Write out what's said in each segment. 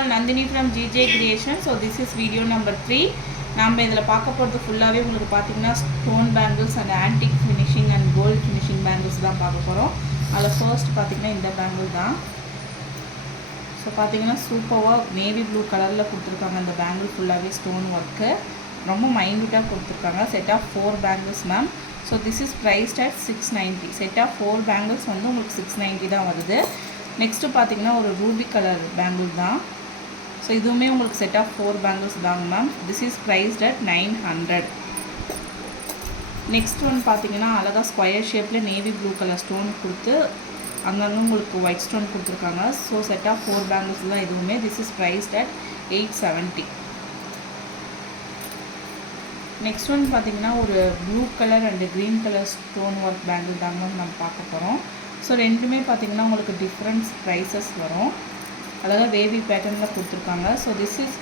all, Nandini from GJ Creation. So this is video number 3. நம்ம இதில் பார்க்க போகிறது ஃபுல்லாகவே உங்களுக்கு பார்த்தீங்கன்னா stone bangles and antique finishing and gold finishing bangles தான் பார்க்க போகிறோம். அதில் ஃபர்ஸ்ட் பார்த்தீங்கன்னா இந்த பேங்கிள் தான். ஸோ பார்த்தீங்கன்னா சூப்பராக நேவி ப்ளூ கலரில் கொடுத்துருக்காங்க. அந்த பேங்கிள் ஃபுல்லாகவே ஸ்டோன் ஒர்க்கு ரொம்ப மைன்யூட்டாக கொடுத்துருக்காங்க. Set of 4 bangles ma'am. So this is priced at 690. Set of 4 bangles வந்து உங்களுக்கு 690 தான் வருது. நெக்ஸ்ட்டு பார்த்தீங்கன்னா ஒரு ரூபி கலர் பேங்கிள் தான். ஸோ இதுவுமே உங்களுக்கு செட் ஆஃப் 4 பேங்கிள்ஸ் தாங்க ma'am. This is priced at 900. Next one பார்த்தீங்கன்னா அழகாக ஸ்கொயர் ஷேப்பில் நேவி ப்ளூ கலர் ஸ்டோன் கொடுத்து அங்கங்கே உங்களுக்கு ஒயிட் ஸ்டோன் கொடுத்துருக்காங்க. ஸோ செட் ஆஃப் 4 பேங்கிள்ஸ் தான் இதுவுமே. This is priced at 870. Next one பார்த்தீங்கன்னா ஒரு blue colour and green colour stone work bangle தாங்க நம்ம பார்க்க போகிறோம். ஸோ ரெண்டுமே பார்த்திங்கன்னா உங்களுக்கு டிஃப்ரெண்ட்ஸ் ப்ரைஸஸ் வரும். அதாவது வேவி பேட்டர்னில் கொடுத்துருக்காங்க. So this is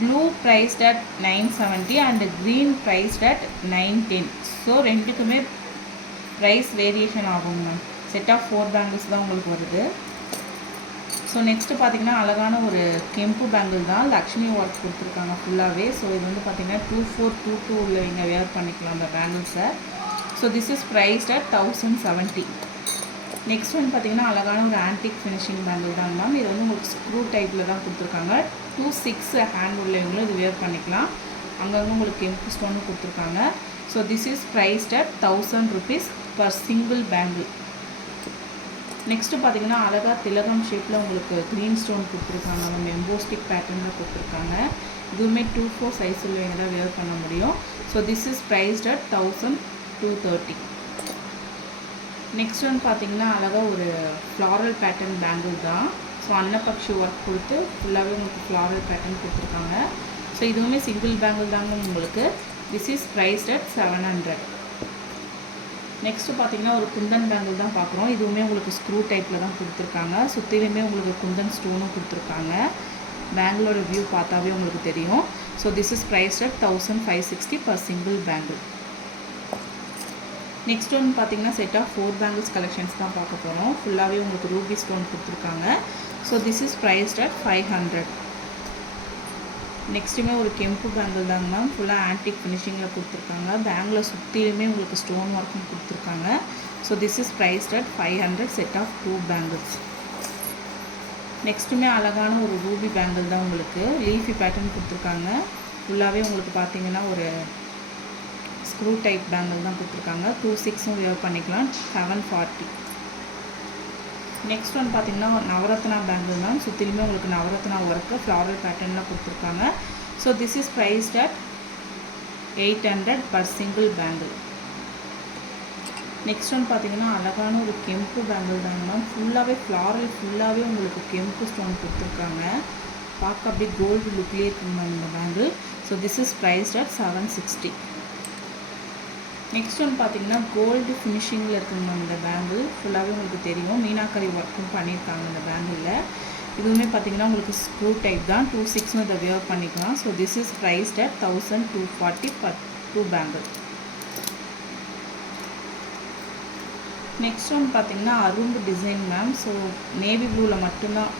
blue prized at 970 and green prized at 910. So ரெண்டுக்குமே ப்ரைஸ் வேரியேஷன் ஆகும் மேம். செட் ஆஃப் 4 பேங்கிள்ஸ் தான் உங்களுக்கு வருது. ஸோ நெக்ஸ்ட்டு பார்த்திங்கன்னா அழகான ஒரு கெம்பு பேங்கிள் தான். லக்ஷ்மி ஒர்க் கொடுத்துருக்காங்க ஃபுல்லாகவே. ஸோ இது வந்து பார்த்திங்கன்னா 2422 உள்ளவங்க வேர் பண்ணிக்கலாம் அந்த பேங்கிள்ஸை. So this is priced at 1070. Next வந்து பார்த்திங்கன்னா அழகான ஒரு ஆன்டிக் ஃபினிஷிங் பேங்கிள் தான் மேம். இது வந்து உங்களுக்கு ஸ்க்ரூ டைப்பில் தான் கொடுத்துருக்காங்க. 26 ஹேண்ட் உள்ளவங்களும் இது வேர் பண்ணிக்கலாம். அங்கங்கே உங்களுக்கு கெம்பு ஸ்டோனும் கொடுத்துருக்காங்க. So this is priced at 1000 rupees per single bangle. Next பார்த்திங்கன்னா அழகாக திலகம் ஷேப்பில் உங்களுக்கு க்ரீன் ஸ்டோன் கொடுத்துருக்காங்க. நம்ம எம்போஸ்டிக் பேட்டர்னில் கொடுத்துருக்காங்க. இதுவுமே 24 சைஸ் உள்ளவங்க தான் வேர் பண்ண முடியும். So this is priced at 1230. Next one பார்த்திங்கன்னா அழகாக ஒரு ஃப்ளாரல் பேட்டர்ன் பேங்கிள் தான். ஸோ அன்னப்பக்ஷி ஒர்க் கொடுத்து ஃபுல்லாகவே உங்களுக்கு ஃப்ளாரல் பேட்டர்ன் கொடுத்துருக்காங்க. ஸோ இதுவுமே சிங்கிள் பேங்கிள் தாங்க உங்களுக்கு. This is priced at 700. Next பார்த்திங்கன்னா ஒரு குந்தன் பேங்கிள் தான் பார்க்குறோம். இதுவுமே உங்களுக்கு ஸ்க்ரூ டைப்பில் தான் கொடுத்துருக்காங்க. சுற்றிலுமே உங்களுக்கு குந்தன் ஸ்டோனும் கொடுத்துருக்காங்க. பேங்கிளோட வியூ பார்த்தாவே உங்களுக்கு தெரியும். So this is priced at 1560 per single bangle. Next ஒன்று பார்த்தீங்கன்னா செட் ஆஃப் 4 பேங்கிள்ஸ் கலெக்ஷன்ஸ் தான் பார்க்க போகிறோம். ஃபுல்லாகவே உங்களுக்கு ரூபி ஸ்டோன் கொடுத்துருக்காங்க. So this is priced at 500. நெக்ஸ்ட்டுமே ஒரு கெம்பு பேங்கிள் தாங்க மேம். ஃபுல்லாக ஆன்டிக் ஃபினிஷிங்கில் கொடுத்துருக்காங்க. பேங்கில் சுற்றிலுமே உங்களுக்கு ஸ்டோன் ஒர்க்கும் கொடுத்துருக்காங்க. So this is priced at 500. Set of 2 bangles. நெக்ஸ்ட்டுமே அழகான ஒரு ரூபி பேங்கிள் தான் உங்களுக்கு. லீஃபி பேட்டர்ன் கொடுத்துருக்காங்க. ஃபுல்லாகவே உங்களுக்கு பார்த்தீங்கன்னா ஒரு ஸ்க்ரூ டைப் பேங்கிள் தான் கொடுத்துருக்காங்க. 26 வேர் பண்ணிக்கலாம். 740. நெக்ஸ்ட் ஒன் பார்த்திங்கன்னா நவரத்னா பேங்கிள் தான். சுற்றிலுமே உங்களுக்கு நவரத்னா ஒர்க்கு ஃப்ளாரல் பேட்டர்னில் கொடுத்துருக்காங்க. So this is priced at 800 per single bangle. Next one பார்த்திங்கன்னா அழகான ஒரு கெம்பு பேங்கிள் தாங்க மேம். ஃபுல்லாகவே ஃப்ளாரல் ஃபுல்லாகவே உங்களுக்கு கெம்பு ஸ்டோன் கொடுத்துருக்காங்க. பார்க்க அப்படியே கோல்டு லுக்லேயே இருக்குங்க இந்த bangle. So this is priced at 760. Next ஒன்று பார்த்தீங்கன்னா கோல்டு ஃபினிஷிங்கில் இருக்குங்க இந்த பேங்கிள். ஃபுல்லாகவே உங்களுக்கு தெரியும். மீனாக்கரி ஒர்க்கும் பண்ணியிருக்காங்க இந்த பேங்கிளில். இதுவுமே பார்த்தீங்கன்னா உங்களுக்கு ஸ்க்ரூ டைப் தான். 26 இதை வேர் பண்ணிக்கலாம். So this is priced at 1240 per 2 bangle. Next ஒன்று பார்த்தீங்கன்னா அரும்பு டிசைன் மேம். ஸோ நேவி ப்ளூவில் மட்டும்தான்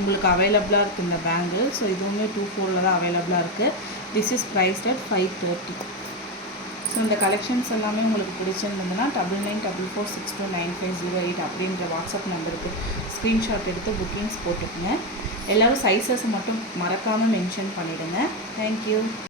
உங்களுக்கு அவைலபிளாக இருக்குது இந்த பேங்கிள். ஸோ இதுவுமே 24 தான் அவைலபிளாக இருக்குது. This is priced at 530. So இந்த கலெக்ஷன்ஸ் எல்லாமே உங்களுக்கு பிடிச்சிருந்ததுன்னா 9944629508 அப்படின்ற வாட்ஸ்அப் நம்பருக்கு ஸ்க்ரீன்ஷாட் எடுத்து புக்கிங்ஸ் போட்டுக்கோங்க. எல்லோரும் சைஸஸ் மட்டும் மறக்காமல் மென்ஷன் பண்ணிவிடுங்க. தேங்க்யூ.